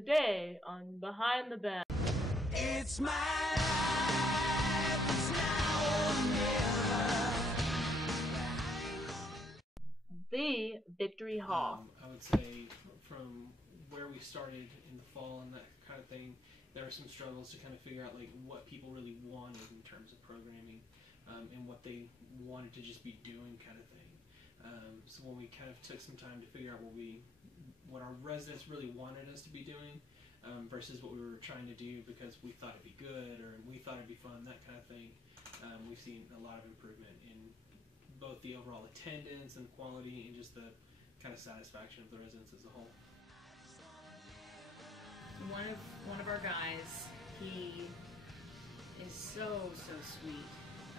Today on Behind the Band. It's my life, it's now or never. The Victory Hall. I would say from where we started in the fall and that kind of thing, there were some struggles to kind of figure out like what people really wanted in terms of programming, and what they wanted to just be doing kind of thing. So when we kind of took some time to figure out what our residents really wanted us to be doing, versus what we were trying to do because we thought it'd be good or we thought it'd be fun, that kind of thing, we've seen a lot of improvement in both the overall attendance and quality and just the kind of satisfaction of the residents as a whole. One of our guys, he is so sweet,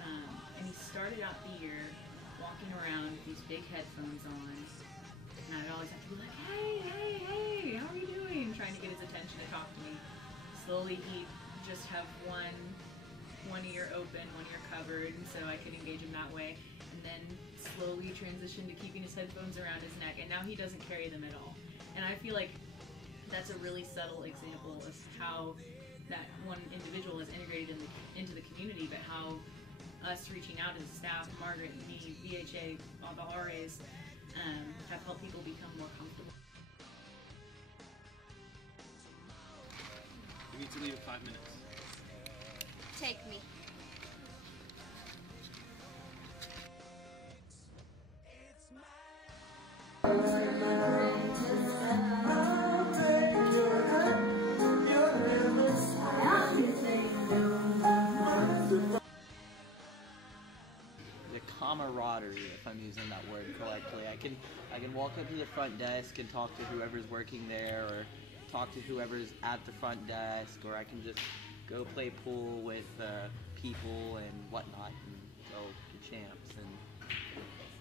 and he started out the year walking around with these big headphones on, and I'd always have to be like, hey, how are you doing? Trying to get his attention to talk to me. Slowly he'd just have one ear open, one ear covered, and so I could engage him that way. And then slowly transitioned to keeping his headphones around his neck, and now he doesn't carry them at all. And I feel like that's a really subtle example of how that one individual is integrated into the community, but how us reaching out as staff, Margaret, me, VHA, all the RAs, have helped people become more comfortable. We need to leave in 5 minutes. Take me. The camaraderie, if I'm using that word correctly. I can walk up to the front desk and talk to whoever's working there, or talk to whoever's at the front desk, or I can just go play pool with people and whatnot, and go to champs. And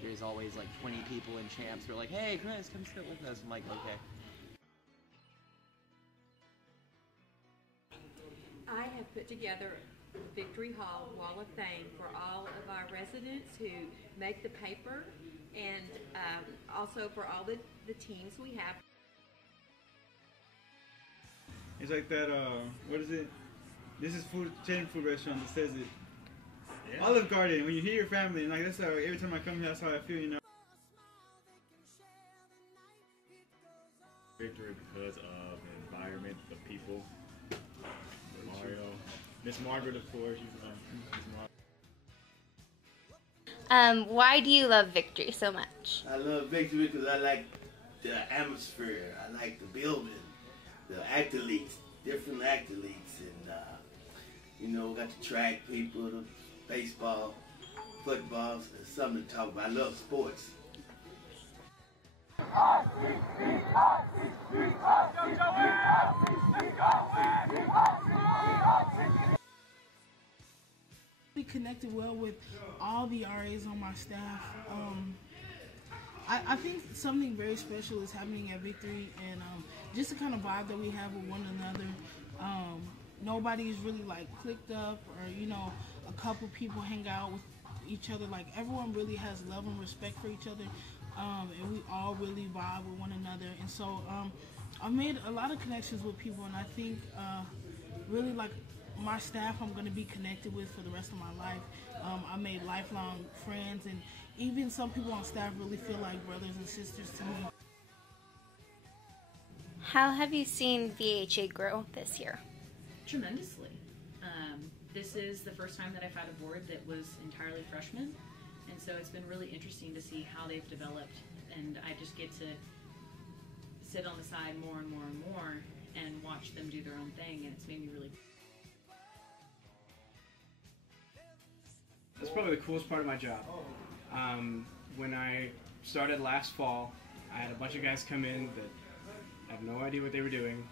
there's always like 20 people in champs who are like, hey Chris, come sit with us. I'm like, okay. I have put together Victory Hall Wall of Fame for all of our residents who make the paper, and also for all the teams we have. It's like that, what is it? This is chain food restaurant that says it. Yeah. Olive Garden, when you hear your family, and like that's how every time I come here, that's how I feel, you know. Victory because of the environment, the people, Mario, Miss Margaret, of course. Why do you love Victory so much? I love Victory because I like the atmosphere. I like the building, the athletes, different athletes, and you know, got the track people, the baseball, football. There's something to talk about. I love sports. We connected well with all the RAs on my staff. I think something very special is happening at Victory, and just the kind of vibe that we have with one another. Nobody's really like clicked up, or you know, a couple people hang out with each other. Like everyone really has love and respect for each other, and we all really vibe with one another. And so I've made a lot of connections with people, and I think really like my staff I'm going to be connected with for the rest of my life. I made lifelong friends, and even some people on staff really feel like brothers and sisters to me. How have you seen VHA grow this year? Tremendously. This is the first time that I've had a board that was entirely freshmen, and so it's been really interesting to see how they've developed, and I just get to sit on the side more and more and more and watch them do their own thing, and it's made me really... That's probably the coolest part of my job. When I started last fall, I had a bunch of guys come in that had no idea what they were doing.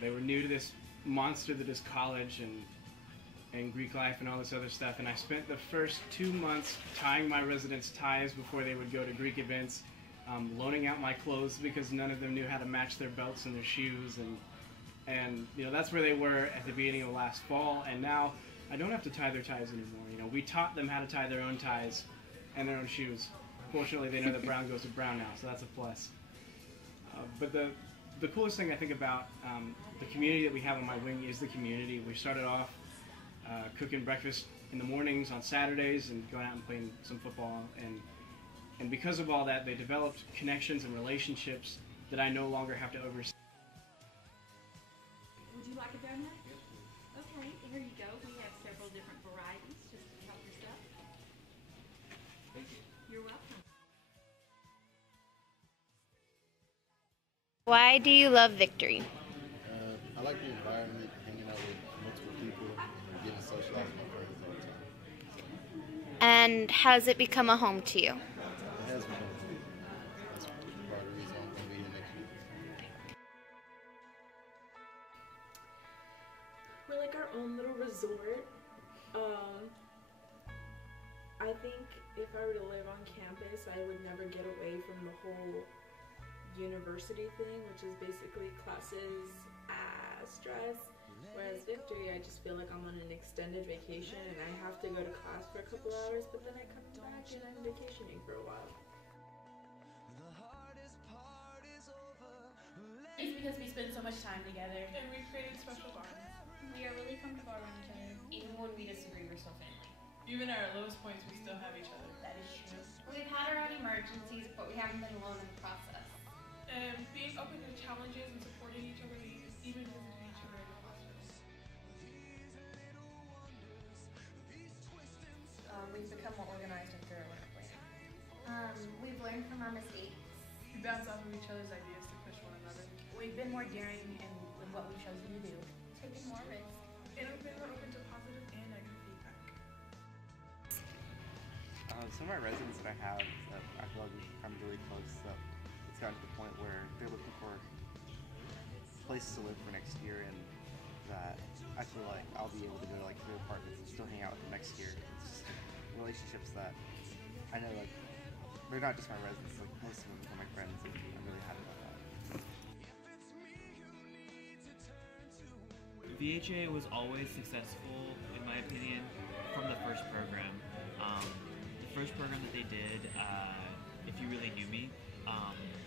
They were new to this monster that is college and Greek life and all this other stuff. And I spent the first 2 months tying my residents' ties before they would go to Greek events, loaning out my clothes because none of them knew how to match their belts and their shoes. And that's where they were at the beginning of last fall. And now I don't have to tie their ties anymore. We taught them how to tie their own ties and their own shoes. Fortunately, they know that brown goes to brown now, so that's a plus. But the the coolest thing I think about the community that we have on my wing is the community. We started off cooking breakfast in the mornings on Saturdays and going out and playing some football. And because of all that, they developed connections and relationships that I no longer have to oversee. Would you like a donut? Okay, here you go. We have several different varieties just to help yourself. Thank you. You're welcome. Why do you love Victory? I like the environment, hanging out with multiple people, and getting socialized with my friends all the time. And has it become a home to you? It has been home. That's part of the reason I'm going to be here next year. We're like our own little resort. I think if I were to live on campus, I would never get away from the whole university thing, which is basically classes, stress. Whereas Victory, I just feel like I'm on an extended vacation and I have to go to class for a couple hours, but then I come back and I'm vacationing for a while. It's because we spend so much time together. And we created special bonds. We are really comfortable around each other. Even when we disagree, we're still family. Even at our lowest points, we still have each other. That is true. We've had our own emergencies, but we haven't been alone in the process. And being open to challenges and supporting each other, even visiting each other in the classroom. We've become more organized and thorough in our planning. We've learned from our mistakes. We bounce off of each other's ideas to push one another. We've been more daring in what we've chosen to do. Taking more risks. And we've been more open to positive and negative feedback. Some of our residents that I have, I feel like we've become really close. So it's gotten to the point where they're looking for places to live for next year, and that I feel like I'll be able to go to like their apartments and still hang out with them next year. It's just relationships that I know, like, they're not just my residents, like most of them are my friends, and I'm really happy about that. VHA was always successful, in my opinion, from the first program. The first program that they did, If You Really Knew Me,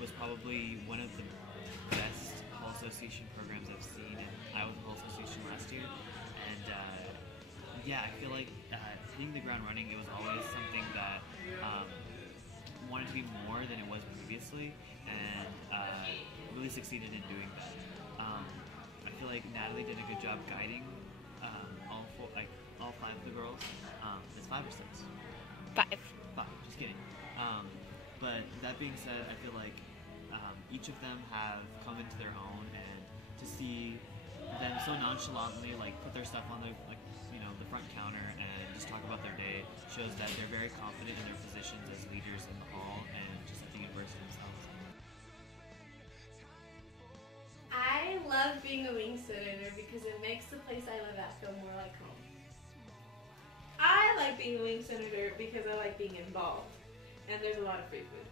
was probably one of the best Hall Association programs I've seen, and I was in Hall Association last year, and yeah, I feel like hitting the ground running, it was always something that wanted to be more than it was previously, and really succeeded in doing that. I feel like Natalie did a good job guiding all five of the girls. It's 5 or 6? 5. 5, just kidding. But that being said, I feel like each of them have come into their own, and to see them so nonchalantly like put their stuff on the the front counter and just talk about their day shows that they're very confident in their positions as leaders in the hall and just at the university themselves. I love being a wing senator because it makes the place I live at feel more like home. I like being a wing senator because I like being involved, and there's a lot of free food.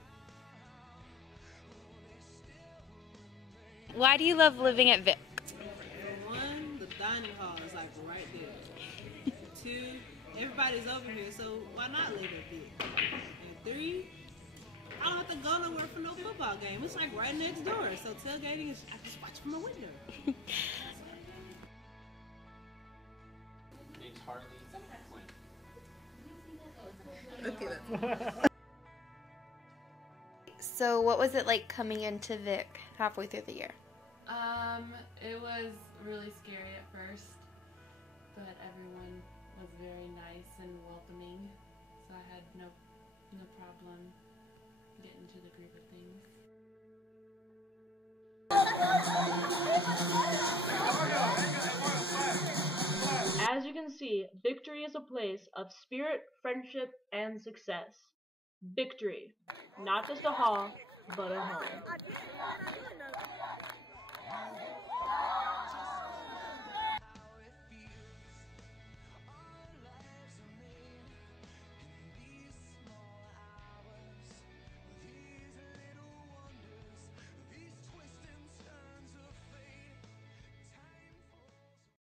Why do you love living at Vic? For one, the dining hall is like right there. 2, everybody's over here, so why not live at Vic? And 3, I don't have to go nowhere for no football game. It's like right next door, so tailgating is, I just watch from the window. Name's Harley. Okay, So what was it like coming into Vic halfway through the year? It was really scary at first, but everyone was very nice and welcoming, so I had no problem getting to the group of things. As you can see, Victory is a place of spirit, friendship, and success. Victory. Not just a hall, but a home.